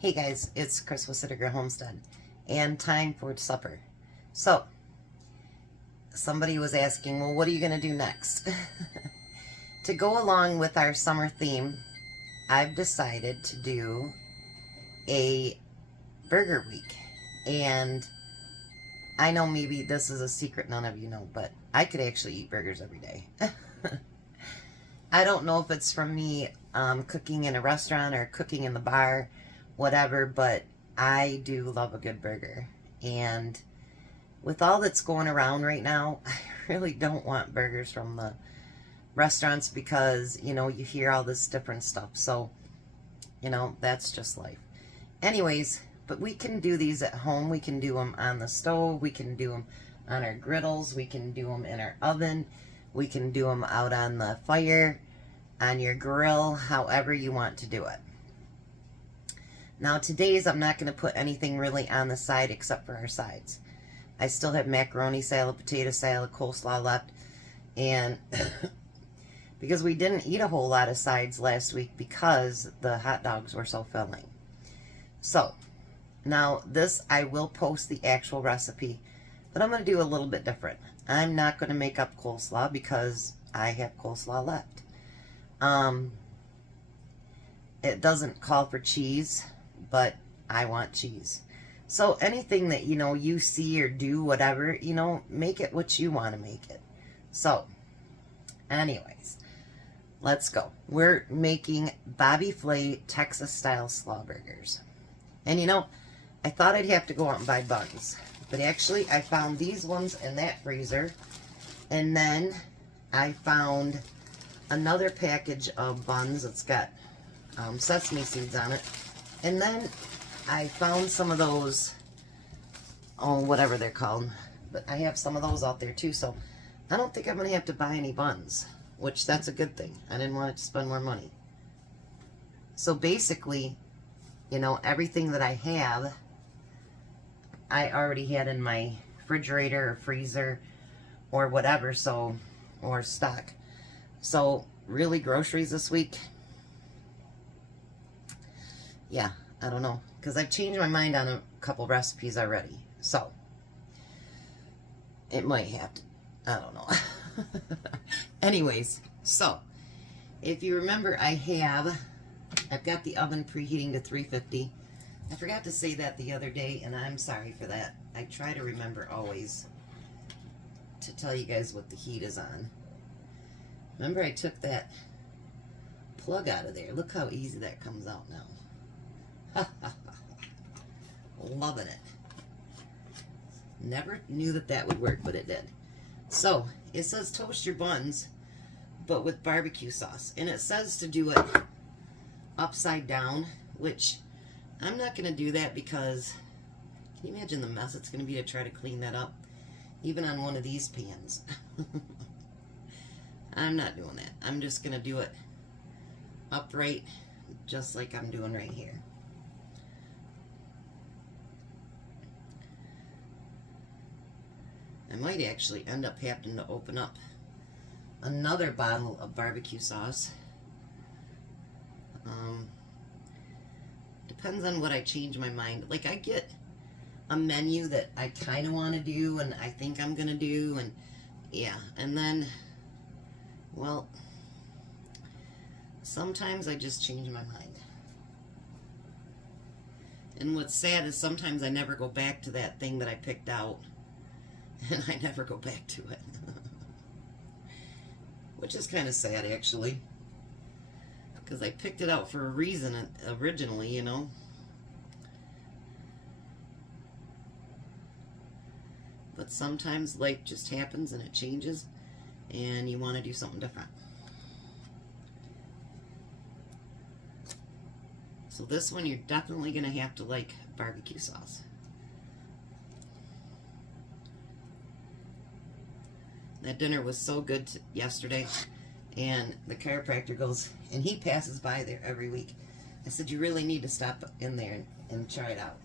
Hey guys, it's Chris with City Girl Homestead, and time for supper. So, somebody was asking, well, what are you going to do next? To go along with our summer theme, I've decided to do a burger week. And I know maybe this is a secret none of you know, but I could actually eat burgers every day. I don't know if it's from me cooking in a restaurant or cooking in the bar, whatever, but I do love a good burger. And with all that's going around right now, I really don't want burgers from the restaurants because, you know, you hear all this different stuff. So, you know, that's just life. Anyways, but we can do these at home. We can do them on the stove. We can do them on our griddles. We can do them in our oven. We can do them out on the fire, on your grill, however you want to do it. Now today's, I'm not going to put anything really on the side except for our sides. I still have macaroni salad, potato salad, coleslaw left. And because we didn't eat a whole lot of sides last week because the hot dogs were so filling. So, now this, I will post the actual recipe, but I'm going to do a little bit different. I'm not going to make up coleslaw because I have coleslaw left. It doesn't call for cheese, but I want cheese. So anything that, you know, you see or do, whatever, you know, make it what you want to make it. So, anyways, let's go. We're making Bobby Flay Texas style slaw burgers. And you know, I thought I'd have to go out and buy buns, but actually I found these ones in that freezer. And then I found another package of buns. It's got sesame seeds on it. And then I found some of those, oh, whatever they're called. But I have some of those out there too, so I don't think I'm going to have to buy any buns, which that's a good thing. I didn't want it to spend more money. So basically, you know, everything that I have, I already had in my refrigerator or freezer or whatever, so, or stock. So really, groceries this week, yeah, I don't know, because I've changed my mind on a couple recipes already. So, it might have to, I don't know. Anyways, so, if you remember, I've got the oven preheating to 350. I forgot to say that the other day, and I'm sorry for that. I try to remember always to tell you guys what the heat is on. Remember, I took that plug out of there. Look how easy that comes out now. Loving it. Never knew that that would work, but it did. So, it says toast your buns, but with barbecue sauce. And it says to do it upside down, which I'm not going to do that because, can you imagine the mess it's going to be to try to clean that up? Even on one of these pans. I'm not doing that. I'm just going to do it upright, just like I'm doing right here. I might actually end up having to open up another bottle of barbecue sauce. Depends on what I change my mind. Like, I get a menu that I kind of want to do and I think I'm going to do, and yeah, and then, well, sometimes I just change my mind. And what's sad is sometimes I never go back to that thing that I picked out. And I never go back to it. Which is kind of sad, actually. Because I picked it out for a reason originally, you know. But sometimes life just happens and it changes. And you want to do something different. So this one, you're definitely going to have to like barbecue sauce. That dinner was so good yesterday, and the chiropractor goes, and he passes by there every week. I said, you really need to stop in there and try it out.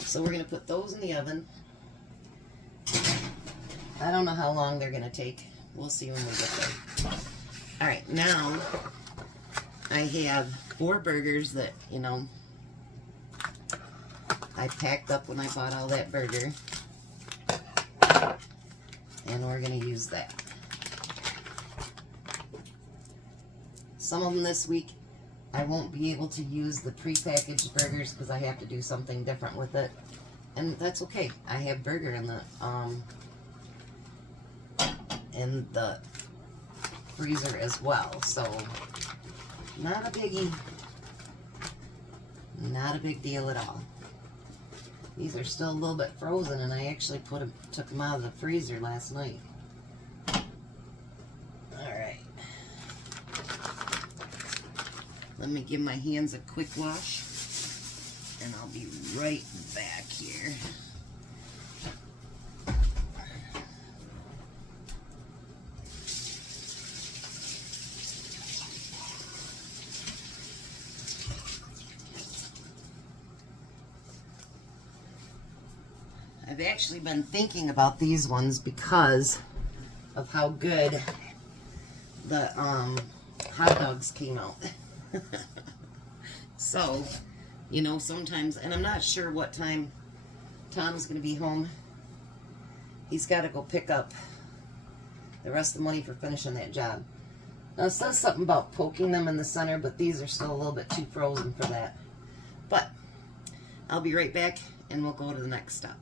So we're going to put those in the oven. I don't know how long they're going to take. We'll see when we get there. All right, now I have 4 burgers that, you know, I packed up when I bought all that burger. And we're going to use that. Some of them this week, I won't be able to use the prepackaged burgers because I have to do something different with it. And that's okay. I have burger in the freezer as well. So, not a biggie. Not a big deal at all. These are still a little bit frozen, and I actually took them out of the freezer last night. Alright. Let me give my hands a quick wash, and I'll be right back here. I've actually been thinking about these ones because of how good the hot dogs came out. So, you know, sometimes, and I'm not sure what time Tom's going to be home. He's got to go pick up the rest of the money for finishing that job. Now, it says something about poking them in the center, but these are still a little bit too frozen for that. But I'll be right back, and we'll go to the next step.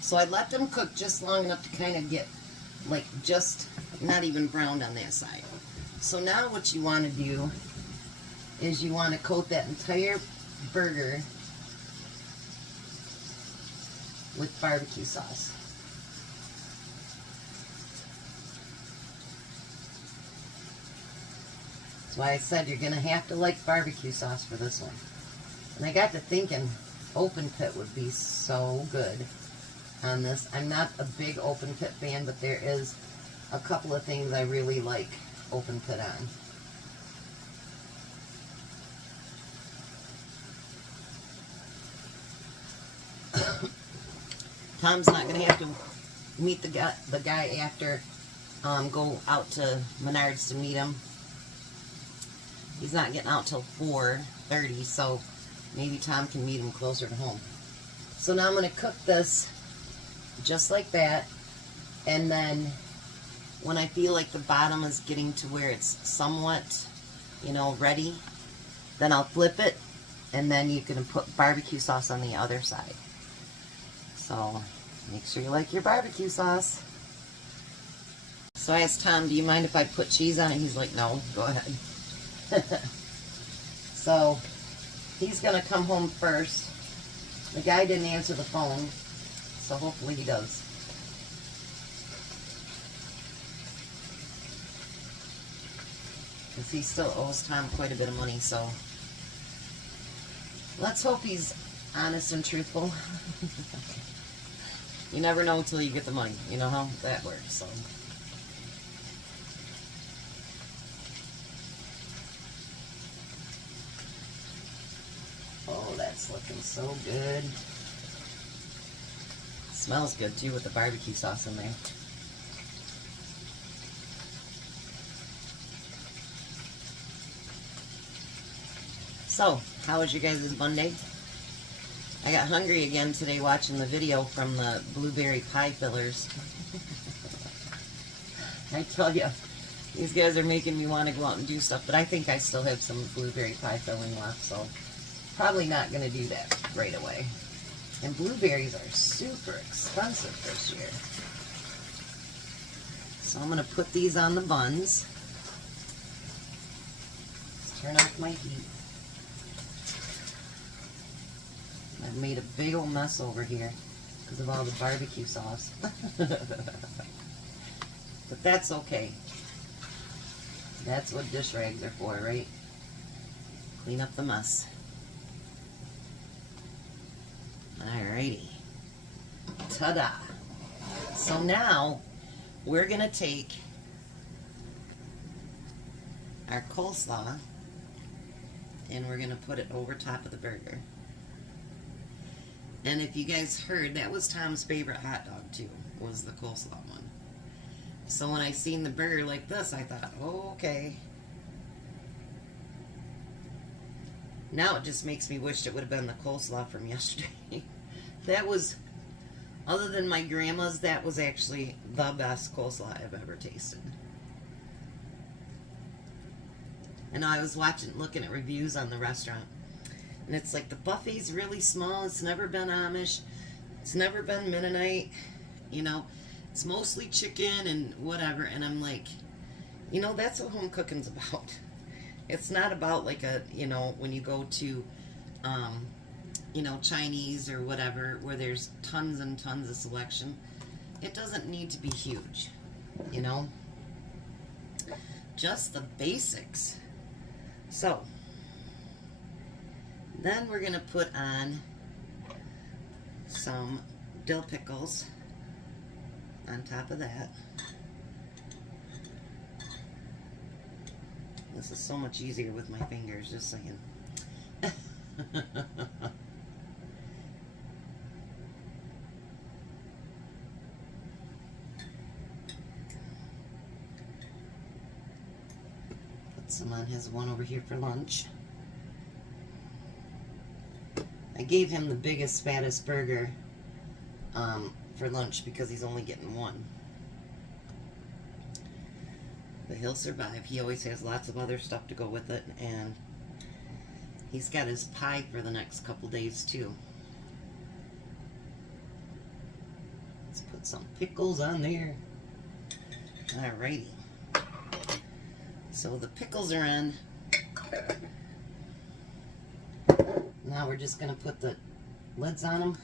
So I let them cook just long enough to kind of get, like, just not even browned on that side. So now what you want to do is you want to coat that entire burger with barbecue sauce. That's why I said you're going to have to like barbecue sauce for this one. And I got to thinking open pit would be so good on this. I'm not a big open pit fan, but there is a couple of things I really like open pit on. Tom's not going to have to meet the guy after, go out to Menards to meet him. He's not getting out till 4:30, so maybe Tom can meet him closer to home. So now I'm going to cook this just like that, and then when I feel like the bottom is getting to where it's somewhat, you know, ready, then I'll flip it, and then you can put barbecue sauce on the other side. So make sure you like your barbecue sauce. So I asked Tom, do you mind if I put cheese on it? He's like, no, go ahead. So he's going to come home first. The guy didn't answer the phone, so hopefully he does. Because he still owes Tom quite a bit of money, so let's hope he's honest and truthful. You never know until you get the money. You know how that works, so. Oh, that's looking so good. Smells good too with the barbecue sauce in there. So, how was your guys' Monday? I got hungry again today watching the video from the blueberry pie fillers. I tell you, these guys are making me want to go out and do stuff, but I think I still have some blueberry pie filling left, so probably not going to do that right away. And blueberries are super expensive this year. So I'm going to put these on the buns. Let's turn off my heat. I've made a big old mess over here because of all the barbecue sauce. But that's okay. That's what dish rags are for, right? Clean up the mess. Alrighty. Ta-da! So now we're going to take our coleslaw and we're going to put it over top of the burger. And if you guys heard, that was Tom's favorite hot dog too, was the coleslaw one. So when I seen the burger like this, I thought, oh, okay. Now it just makes me wish it would have been the coleslaw from yesterday. That was, other than my grandma's, that was actually the best coleslaw I've ever tasted. And I was looking at reviews on the restaurant. And it's like the buffet's really small. It's never been Amish. It's never been Mennonite. You know, it's mostly chicken and whatever. And I'm like, you know, that's what home cooking's about. It's not about like a, you know, when you go to, you know, Chinese or whatever, where there's tons and tons of selection. It doesn't need to be huge, you know. Just the basics. So, then we're going to put on some dill pickles on top of that. This is so much easier with my fingers, just saying. Put some on his one over here for lunch. I gave him the biggest, fattest burger for lunch because he's only getting one. But he'll survive. He always has lots of other stuff to go with it, and he's got his pie for the next couple days too. Let's put some pickles on there. Alrighty. So the pickles are on. Now we're just going to put the lids on them.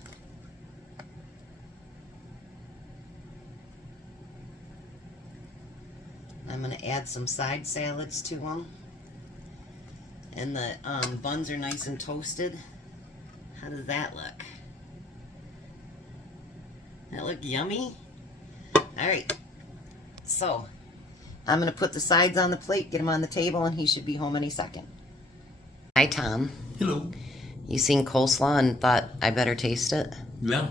I'm going to add some side salads to them. And the buns are nice and toasted. How does that look? That look yummy? Alright. So, I'm going to put the sides on the plate, get them on the table, and he should be home any second. Hi, Tom. Hello. You seen coleslaw and thought I better taste it? Yeah.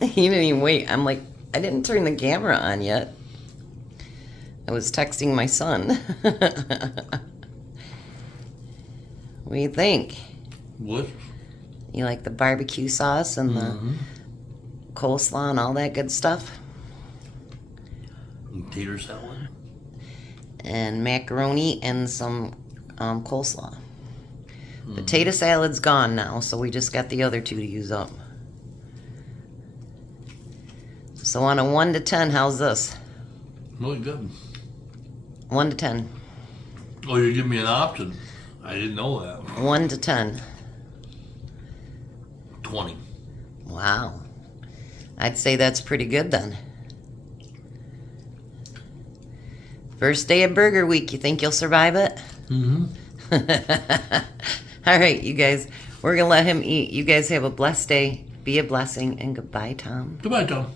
He didn't even wait. I'm like, I didn't turn the camera on yet. I was texting my son. What do you think? What? You like the barbecue sauce and the coleslaw and all that good stuff? And tater salad. And macaroni and some coleslaw. Potato salad's gone now, so we just got the other two to use up. So on a 1 to 10, how's this? Really good. 1 to 10. Oh, you give me an option. I didn't know that. 1 to 10. 20. Wow. I'd say that's pretty good then. First day of Burger Week, you think you'll survive it? Mm-hmm. All right, you guys. We're going to let him eat. You guys have a blessed day. Be a blessing. And goodbye, Tom. Goodbye, Tom.